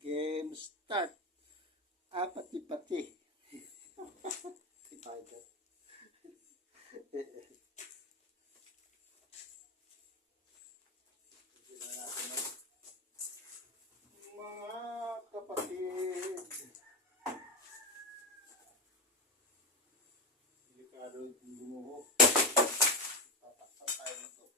Game start. Apati-pati. Fighter. Mga kapatid. Delikado yung gumuho. Patakpan tayo nito.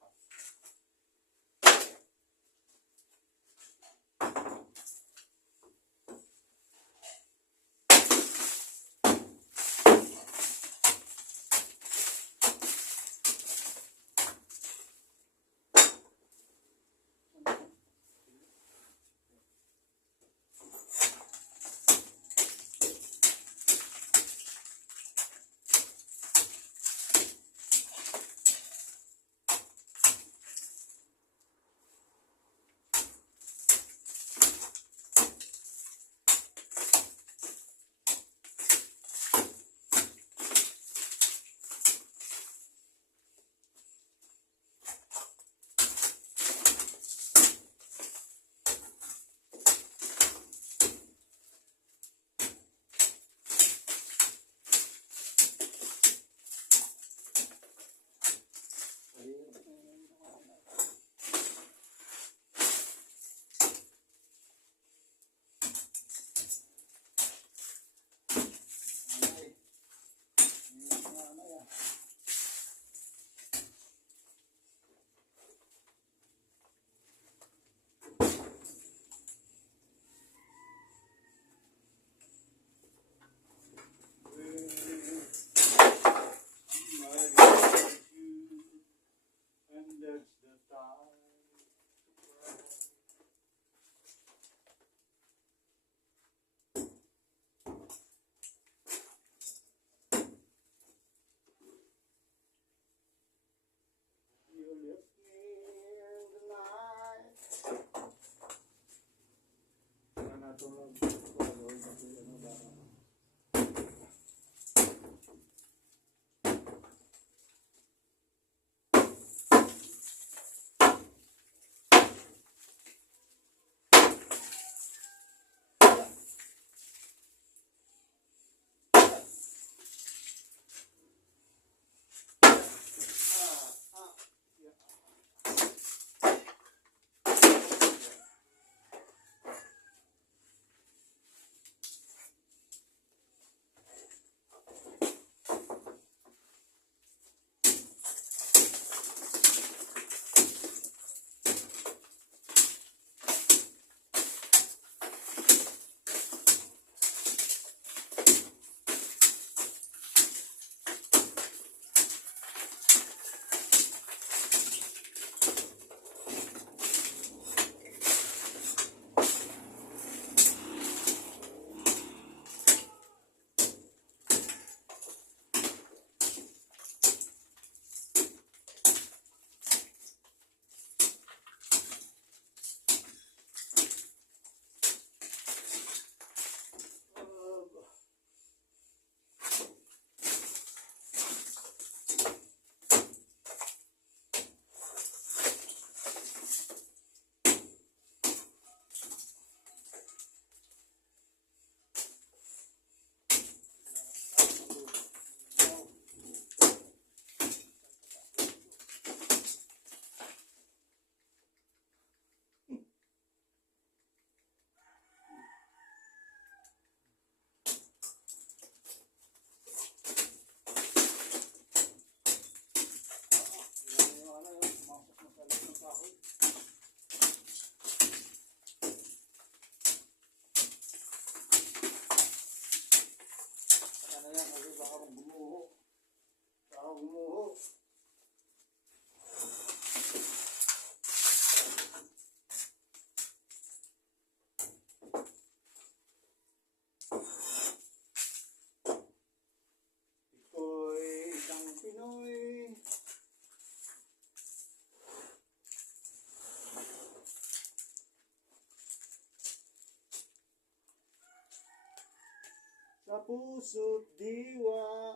Sa puso't diwa.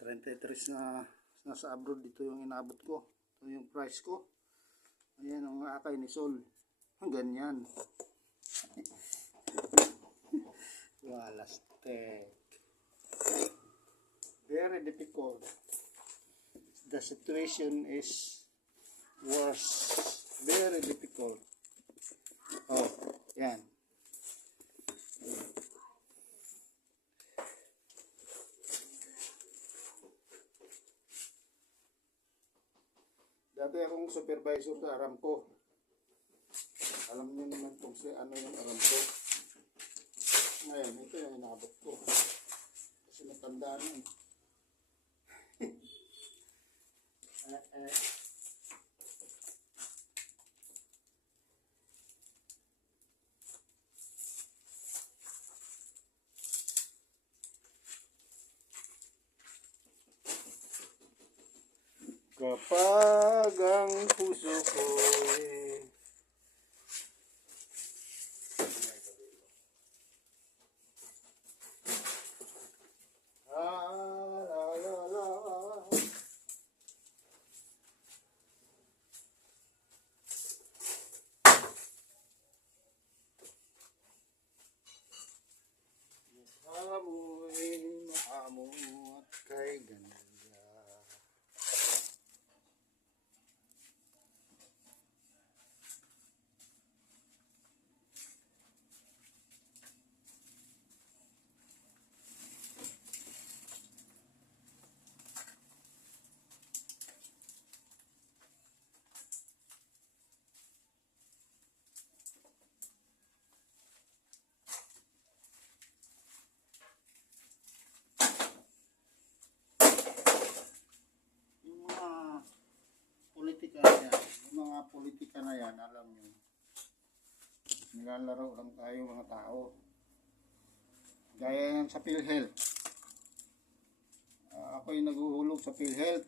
33 na nasa abroad, dito yung inabot ko. Ito yung price ko. Ayan ang akay ni Sol. Ganyan. Walastek. Very difficult. The situation is worse. Very difficult. Oh, yan. Dati akong supervisor sa Aramco. Alam niyo naman kung ano yung Aramco. Ngayon, ito yung inabot ko. Kasi natanda na eh. Kapag ang puso ko'y amoy maamot kay ganda. Politika na yan, alam nyo, nilalaro lang tayo mga tao. Gaya yan sa PhilHealth. Ako'y naguhulog sa PhilHealth.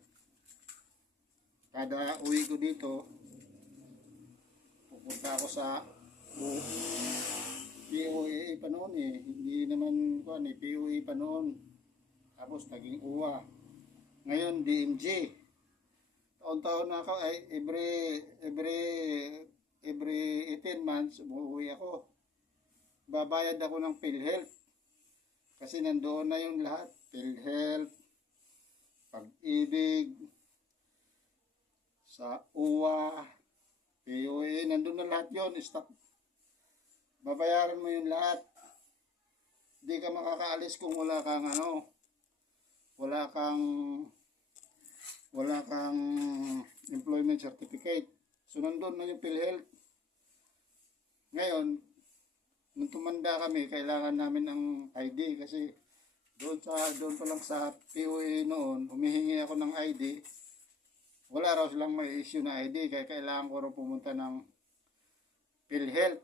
Kada uwi ko dito, pupunta ako sa POA pa noon eh. Hindi naman ko POA pa noon. Tapos naging UWA. Ngayon DMJ. Taon-taon na ako ay every 18 months umuwi ako. Babayad ako ng PhilHealth. Kasi nandoon na yung lahat. PhilHealth, Pag-ibig, sa UWA, POA, nandoon na lahat yon. Stop. Babayaran mo yung lahat. Hindi ka makakaalis kung wala kang wala kang employment certificate. So, nandun na yung PhilHealth. Ngayon, nung tumanda kami, kailangan namin ng ID kasi doon pa lang sa POA noon, humihingi ako ng ID. Wala raw silang may issue na ID, kaya kailangan ko raw pumunta ng PhilHealth.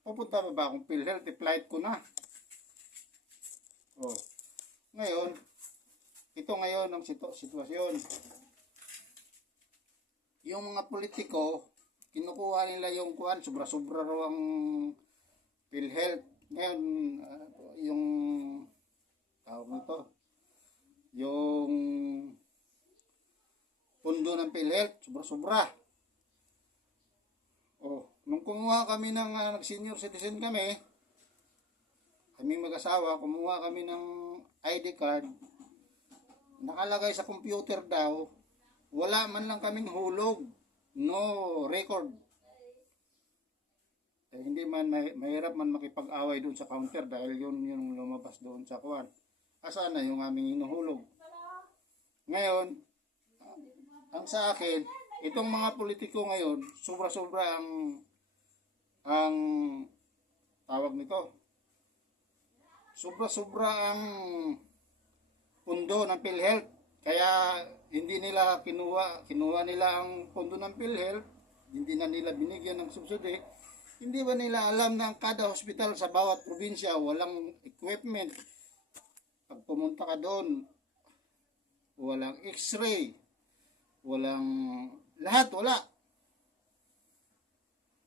Pupunta ba akong PhilHealth? I-flight ko na. Oh. Ngayon, ito ngayon ang sitwasyon. Yung mga politiko, kinukuha nila yung sobra-sobra raw ang PhilHealth. Ngayon, yung tawag nito, yung pundo ng PhilHealth, sobra-sobra. Oh, nung kumuha kami ng senior citizen kami mag-asawa, kumuha kami ng ID card, nakalagay sa computer daw, wala man lang kaming hulog, no record. Eh, hindi man, mahirap man makipag-away doon sa counter dahil yun yung lumabas doon sa kuwan. Asa na yung aming hinuhulog? Ngayon, ang sa akin, itong mga politiko ngayon, sobra-sobra ang tawag nito. Sobra-sobra ang pundo ng PhilHealth. Kaya hindi nila kinuha nila ang pundo ng PhilHealth, hindi na nila binigyan ng subsidy. Hindi ba nila alam na ang kada hospital sa bawat probinsya walang equipment? Pag pumunta ka doon, walang x-ray, walang lahat, wala.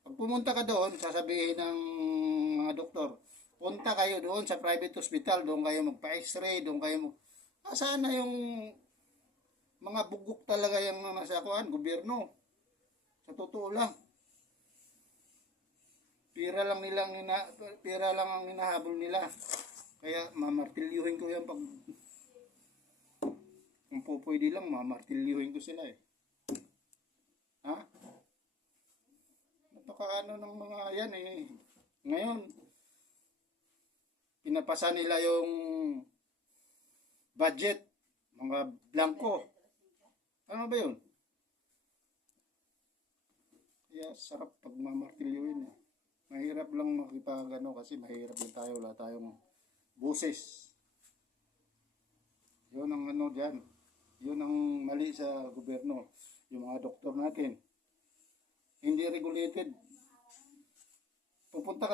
Pag pumunta ka doon, sasabihin ng mga doktor, punta kayo doon sa private hospital, doon kayo magpa-x-ray, doon kayo saan na yung mga bugok talaga yung nasa kuan, gobyerno. Sa totoo lang. Pira lang ang hinahabol nila. Kaya mamartilyuhin ko yan pag kung po pwede lang, mamartilyuhin ko sila eh. Ha? Napakaano ng mga yan eh. Ngayon, pinapasa nila yung budget, mga blanco. Ano ba yun? Kaya sarap pag mamartilyuhin eh. Mahirap lang makipagano kasi mahirap din tayo, wala tayong boses. Yun ang ano dyan. Yun ang mali sa gobyerno. Yung mga doktor natin. Hindi regulated. Pupunta ka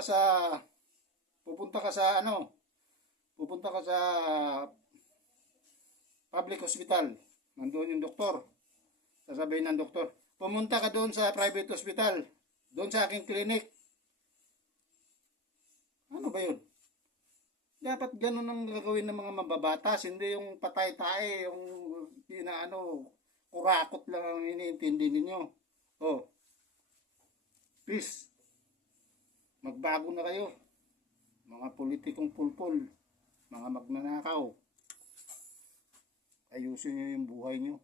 sa public hospital. Nandoon yung doktor. Sasabihin ng doktor, pumunta ka doon sa private hospital. Doon sa aking clinic. Ano ba yun? Dapat ganun ang gagawin ng mga mababatas, hindi yung patay-tae, yung kurakot lang ang iniintindi ninyo. Oh, please, magbago na kayo. Mga politikong pulpul, mga magnanakaw, ayusin nyo yung buhay nyo.